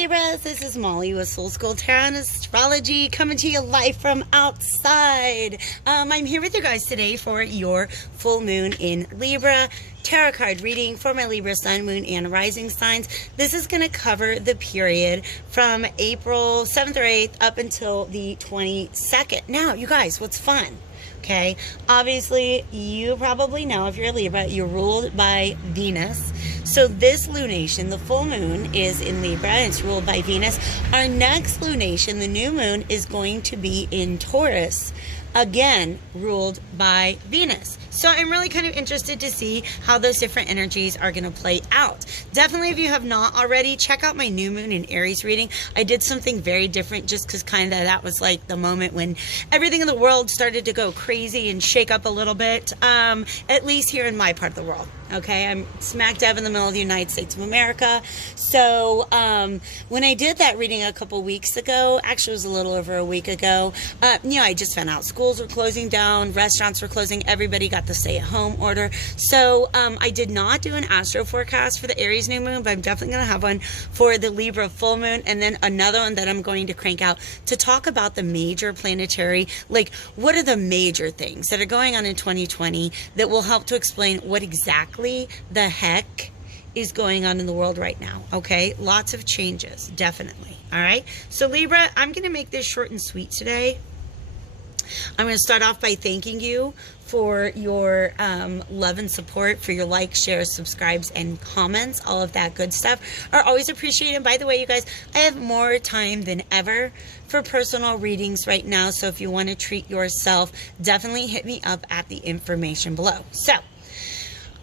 Libras, this is Molly with Soul School Tarot and Astrology coming to you live from outside. I'm here with you guys today for your full moon in Libra tarot card reading for my Libra sun, moon, and rising signs. This is going to cover the period from April 7th or 8th up until the 22nd. Now, you guys, what's fun? Okay, obviously, you probably know if you're a Libra, you're ruled by Venus. So this lunation, the full moon, is in Libra and it's ruled by Venus. Our next lunation, the new moon, is going to be in Taurus, again ruled by Venus. So I'm really kind of interested to see how those different energies are going to play out. Definitely, if you have not already, check out my new moon in Aries reading. I did something very different just because kind of that was like the moment when everything in the world started to go crazy and shake up a little bit, at least here in my part of the world. Okay, I'm smack dab in the middle of the United States of America. So when I did that reading a couple weeks ago, actually it was a little over a week ago, I just found out schools were closing down, restaurants were closing, everybody got the stay-at-home order. So I did not do an astro forecast for the Aries new moon, but I'm definitely going to have one for the Libra full moon, and then another one that I'm going to crank out to talk about the major planetary, like what are the major things that are going on in 2020 that will help to explain what exactly the heck is going on in the world right now. Okay, lots of changes, definitely. All right, so Libra, I'm going to make this short and sweet today. I'm going to start off by thanking you for your love and support, for your likes, shares, subscribes, and comments. All of that good stuff are always appreciated. By the way, you guys, I have more time than ever for personal readings right now. So if you want to treat yourself, definitely hit me up at the information below. So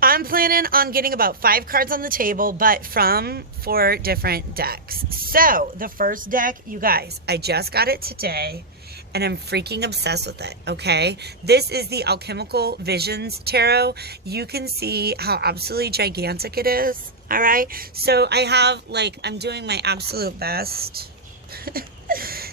I'm planning on getting about 5 cards on the table, but from 4 different decks. So the first deck, you guys, I just got it today and I'm freaking obsessed with it, okay? This is the Alchemical Visions Tarot. You can see how absolutely gigantic it is, all right? So I have, I'm doing my absolute best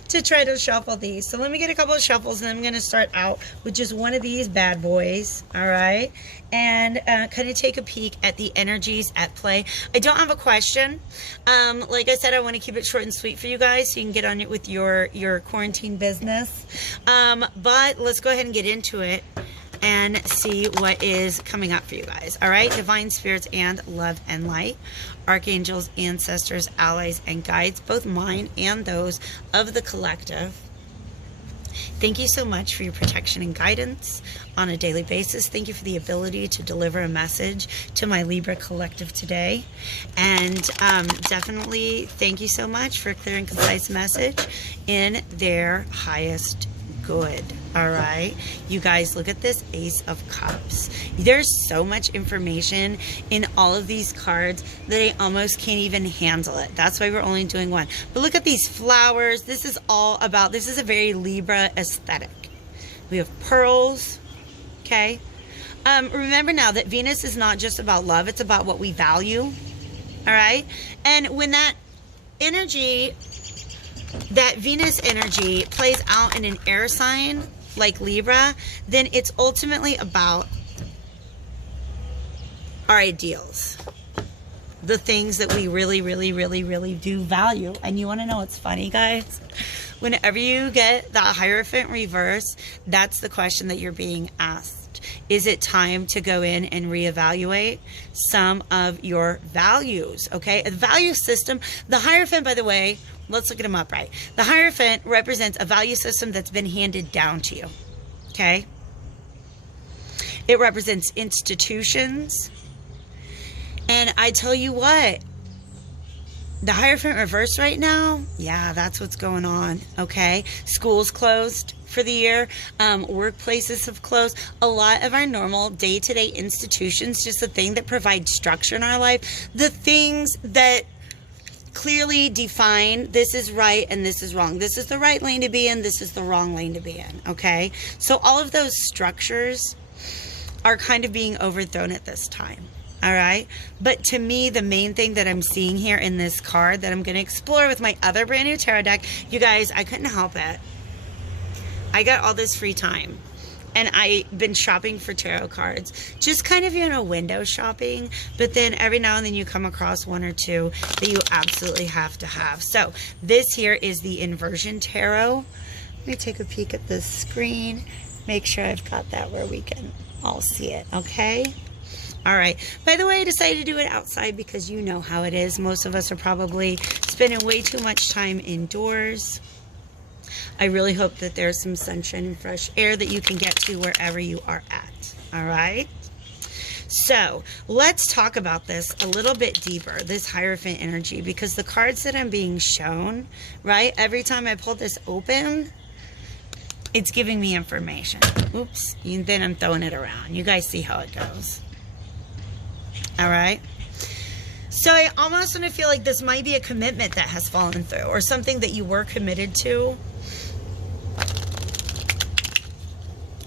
to try to shuffle these. So let me get a couple of shuffles and I'm going to start out with just one of these bad boys, all right? And kind of take a peek at the energies at play. I don't have a question. Like I said, I want to keep it short and sweet for you guys so you can get on it with your quarantine business. But let's go ahead and get into it and see what is coming up for you guys. All right, divine spirits and love and light, archangels, ancestors, allies, and guides, both mine and those of the collective. Thank you so much for your protection and guidance on a daily basis. Thank you for the ability to deliver a message to my Libra collective today. And definitely thank you so much for a clear and concise message in their highest good. All right, you guys, look at this Ace of Cups. There's so much information in all of these cards that I almost can't even handle it. That's why we're only doing one. But look at these flowers. This is all about, this is a very Libra aesthetic. We have pearls, okay? Remember now that Venus is not just about love, it's about what we value, all right? And when that energy, that Venus energy plays out in an air sign like Libra, then it's ultimately about our ideals, the things that we really, really, really, really do value. And you want to know what's funny, guys? Whenever you get that Hierophant reverse, that's the question that you're being asked. Is it time to go in and reevaluate some of your values? Okay, a value system, the Hierophant, by the way, let's look at them up right. The Hierophant represents a value system that's been handed down to you, okay? It represents institutions. And I tell you what, the Hierophant reverse right now, yeah, that's what's going on, okay? Schools closed for the year. Workplaces have closed. A lot of our normal day-to-day institutions, just the thing that provides structure in our life, the things that clearly define this is right and this is wrong. This is the right lane to be in. This is the wrong lane to be in. Okay. So all of those structures are kind of being overthrown at this time. All right. But to me, the main thing that I'm seeing here in this card that I'm going to explore with my other brand new tarot deck, you guys, I couldn't help it. I got all this free time. And I've been shopping for tarot cards, just kind of, you know, window shopping, but then every now and then you come across one or two that you absolutely have to have. So this here is the inversion tarot. Let me take a peek at the screen, make sure I've got that where we can all see it, okay? All right. By the way, I decided to do it outside because you know how it is. Most of us are probably spending way too much time indoors. I really hope that there's some sunshine and fresh air that you can get to wherever you are at. All right. So let's talk about this a little bit deeper, this Hierophant energy, because the cards that I'm being shown, right, every time I pull this open, it's giving me information. Oops. And then I'm throwing it around. You guys see how it goes. All right. So I almost want to feel like this might be a commitment that has fallen through, or something that you were committed to.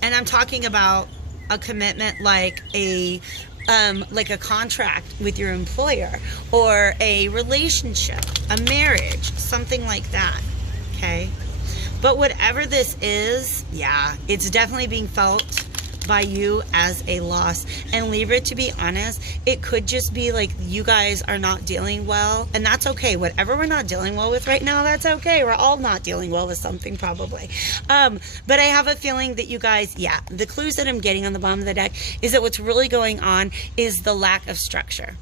And I'm talking about a commitment like a contract with your employer, or a relationship, a marriage, something like that, okay? But whatever this is, yeah, it's definitely being felt by you as a loss. And Libra, to be honest, it could just be like you guys are not dealing well, and that's okay. Whatever we're not dealing well with right now, that's okay. We're all not dealing well with something probably. But I have a feeling that you guys, yeah, the clues that I'm getting on the bottom of the deck is that what's really going on is the lack of structure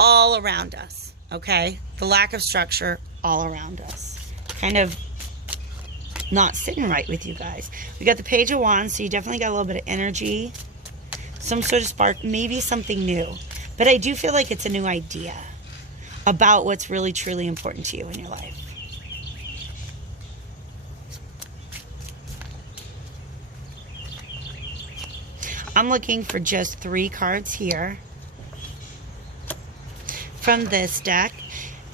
all around us, okay? The lack of structure all around us. Kind of not sitting right with you guys. We got the Page of Wands, so you definitely got a little bit of energy, some sort of spark, maybe something new. But I do feel like it's a new idea about what's really truly important to you in your life. I'm looking for just 3 cards here from this deck.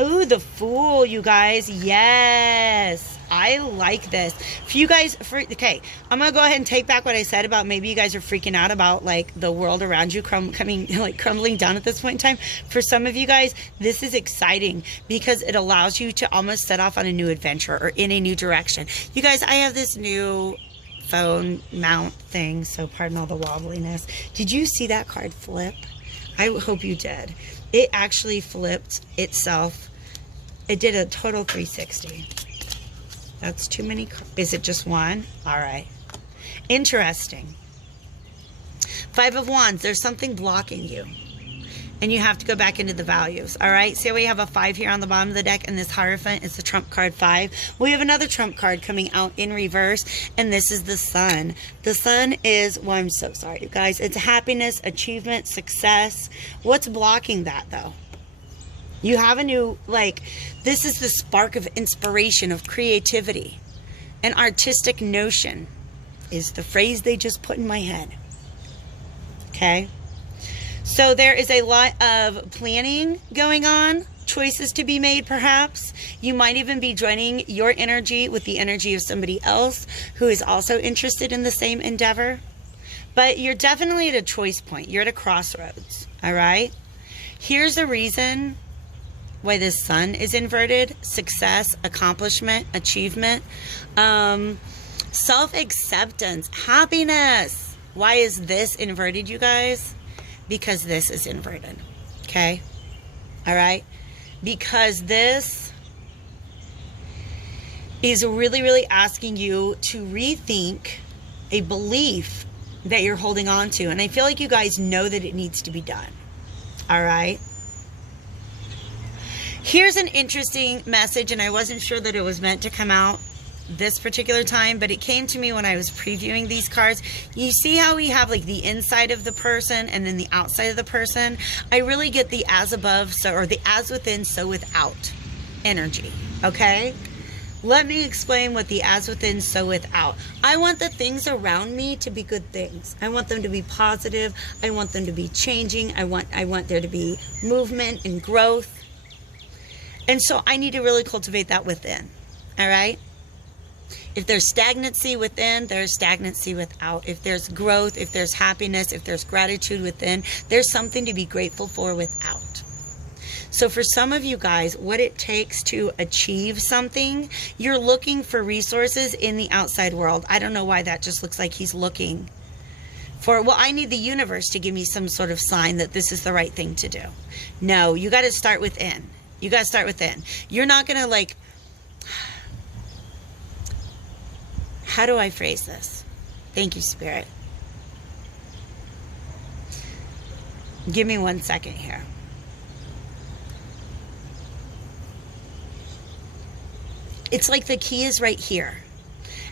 Ooh, the Fool, you guys. Yes. I like this. For you guys, okay, I'm going to go ahead and take back what I said about maybe you guys are freaking out about like the world around you crumbling down at this point in time. For some of you guys, this is exciting because it allows you to almost set off on a new adventure or in a new direction. You guys, I have this new phone mount thing, so pardon all the wobbliness. Did you see that card flip? I hope you did. It actually flipped itself. It did a total 360. That's too many. Is it just one? All right. Interesting. 5 of Wands. There's something blocking you. And you have to go back into the values. All right. See how we have a 5 here on the bottom of the deck, and this Hierophant is the trump card 5. We have another trump card coming out in reverse, and this is the Sun. The Sun is, well, I'm so sorry, you guys. It's happiness, achievement, success. What's blocking that, though? You have a new, like, this is the spark of inspiration, of creativity. An artistic notion is the phrase they just put in my head. Okay? So there is a lot of planning going on, choices to be made perhaps. You might even be joining your energy with the energy of somebody else who is also interested in the same endeavor. But you're definitely at a choice point. You're at a crossroads. All right? Here's the reason why this Sun is inverted: success, accomplishment, achievement, self-acceptance, happiness. Why is this inverted, you guys? Because this is inverted. Okay? All right? Because this is really, really asking you to rethink a belief that you're holding on to. And I feel like you guys know that it needs to be done. All right? Here's an interesting message, and I wasn't sure that it was meant to come out this particular time, but it came to me when I was previewing these cards. You see how we have like the inside of the person and then the outside of the person? I really get the as above, so, or the as within, so without energy, okay? Let me explain what the as within, so without. I want the things around me to be good things. I want them to be positive. I want them to be changing. I want there to be movement and growth. And so I need to really cultivate that within, all right? If there's stagnancy within, there's stagnancy without. If there's growth, if there's happiness, if there's gratitude within, there's something to be grateful for without. So for some of you guys, what it takes to achieve something, you're looking for resources in the outside world. I don't know why that just looks like he's looking for, well, I need the universe to give me some sort of sign that this is the right thing to do. No, you got to start within. You got to start within. You're not going to like, how do I phrase this? Thank you, Spirit. Give me 1 second here. It's like the key is right here.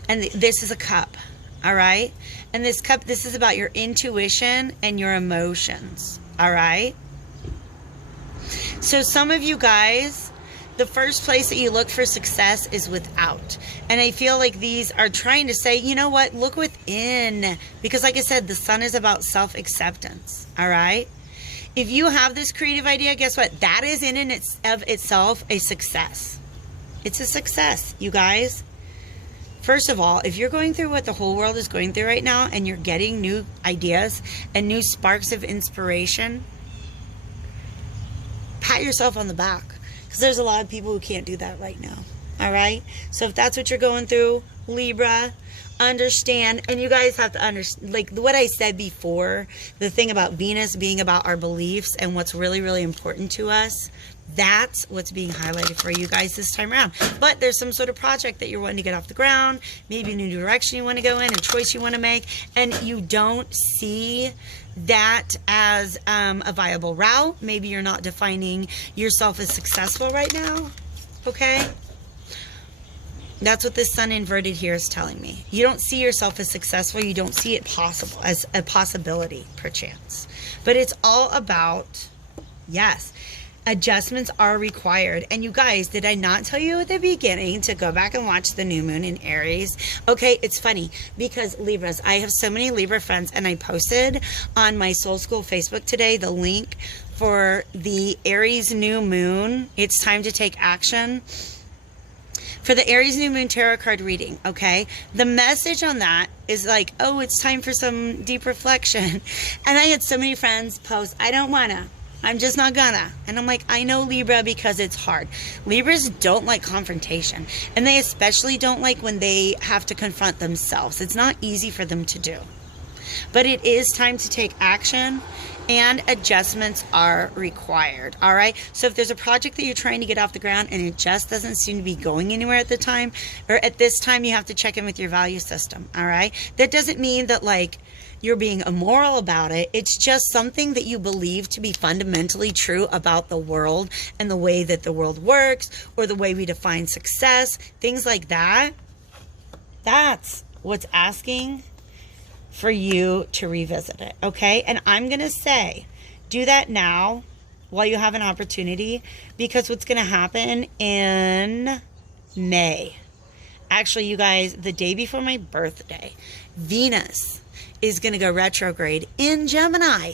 And this is a cup. All right. And this cup, this is about your intuition and your emotions. All right. So some of you guys, the first place that you look for success is without. And I feel like these are trying to say, you know what, look within. Because like I said, the sun is about self-acceptance. All right. If you have this creative idea, guess what? That is in and of itself a success. It's a success, you guys. First of all, if you're going through what the whole world is going through right now and you're getting new ideas and new sparks of inspiration, pat yourself on the back, because there's a lot of people who can't do that right now. All right. So if that's what you're going through, Libra, understand. And you guys have to understand, like what I said before, the thing about Venus being about our beliefs and what's really, really important to us. That's what's being highlighted for you guys this time around. But there's some sort of project that you're wanting to get off the ground, maybe a new direction you want to go in, a choice you want to make, and you don't see that as a viable route. Maybe you're not defining yourself as successful right now. Okay? That's what this sun inverted here is telling me. You don't see yourself as successful. You don't see it possible as a possibility, perchance. But it's all about, yes, adjustments are required. And you guys, did I not tell you at the beginning to go back and watch the new moon in Aries? Okay, it's funny because Libras, I have so many Libra friends, and I posted on my Soul School Facebook today the link for the Aries new moon. It's time to take action. For the Aries new moon tarot card reading, okay? The message on that is like, oh, it's time for some deep reflection. And I had so many friends post, I don't wanna. I'm just not gonna. And I'm like, I know, Libra, because it's hard. Libras don't like confrontation. And they especially don't like when they have to confront themselves. It's not easy for them to do. But it is time to take action, and adjustments are required. All right. So if there's a project that you're trying to get off the ground and it just doesn't seem to be going anywhere at the time, or at this time, you have to check in with your value system. All right. That doesn't mean that like you're being immoral about it. It's just something that you believe to be fundamentally true about the world and the way that the world works, or the way we define success, things like that. That's what's asking for you to revisit it, okay? And I'm going to say, do that now while you have an opportunity, because what's going to happen in May, actually, you guys, the day before my birthday, Venus is going to go retrograde in Gemini.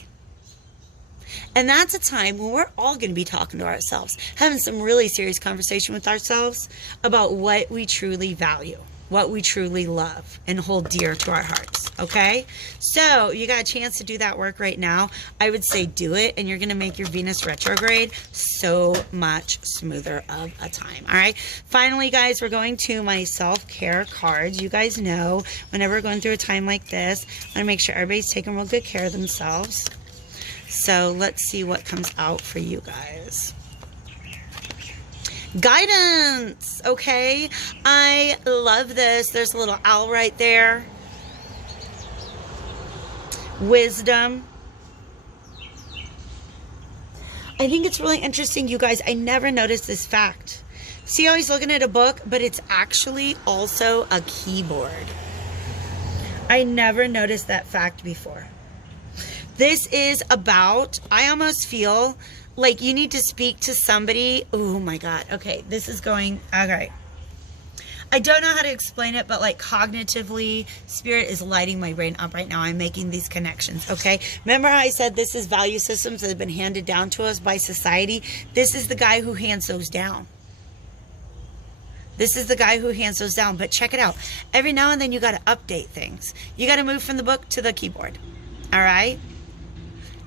And that's a time when we're all going to be talking to ourselves, having some really serious conversation with ourselves about what we truly value, what we truly love and hold dear to our hearts. Okay. So you got a chance to do that work right now. I would say do it, and you're going to make your Venus retrograde so much smoother of a time. All right. Finally, guys, we're going to my self-care cards. You guys know whenever we're going through a time like this, I want to make sure everybody's taking real good care of themselves. So let's see what comes out for you guys. Guidance. Okay, I love this. There's a little owl right there. Wisdom. I think it's really interesting, you guys. I never noticed this fact. See how he's looking at a book, but it's actually also a keyboard. I never noticed that fact before. This is about, I almost feel like you need to speak to somebody. Oh my God. Okay. This is going, okay. I don't know how to explain it, but like cognitively, Spirit is lighting my brain up right now. I'm making these connections. Okay. Remember how I said this is value systems that have been handed down to us by society? This is the guy who hands those down. This is the guy who hands those down. But check it out. Every now and then you got to update things. You got to move from the book to the keyboard. All right.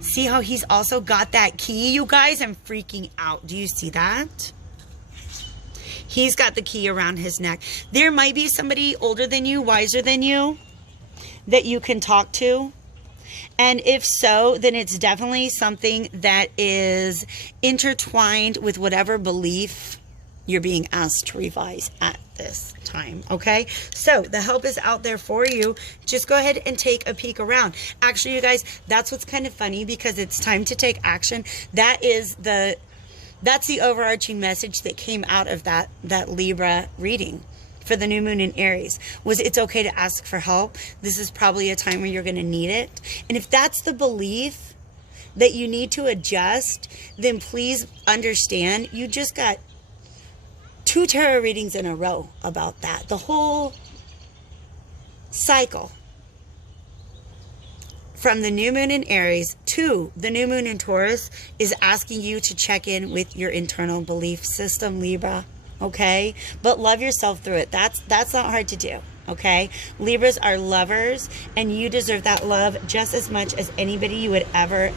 See how he's also got that key? You guys, I'm freaking out. Do you see that? He's got the key around his neck. There might be somebody older than you, wiser than you, that you can talk to. And if so, then it's definitely something that is intertwined with whatever belief you're being asked to revise at this time, okay? So the help is out there for you. Just go ahead and take a peek around. Actually, you guys, that's what's kind of funny, because it's time to take action. That's the overarching message that came out of that Libra reading for the new moon in Aries, was it's okay to ask for help. This is probably a time where you're going to need it. And if that's the belief that you need to adjust, then please understand you just got 2 tarot readings in a row about that. The whole cycle from the new moon in Aries to the new moon in Taurus is asking you to check in with your internal belief system, Libra. Okay? But love yourself through it. That's not hard to do. Okay? Libras are lovers, and you deserve that love just as much as anybody you would ever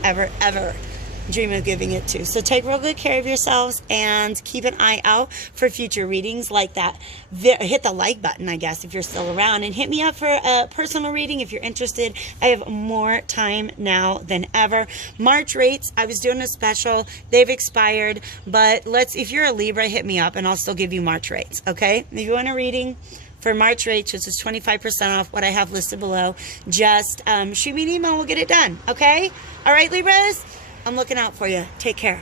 dream of giving it to. So take real good care of yourselves and keep an eye out for future readings like that. Hit the like button, I guess, if you're still around, and hit me up for a personal reading if you're interested. I have more time now than ever. March rates, I was doing a special. They've expired, but if you're a Libra, hit me up and I'll still give you March rates, okay? If you want a reading for March rates, which is 25% off what I have listed below, just shoot me an email, we'll get it done, okay? All right, Libras? I'm looking out for you. Take care.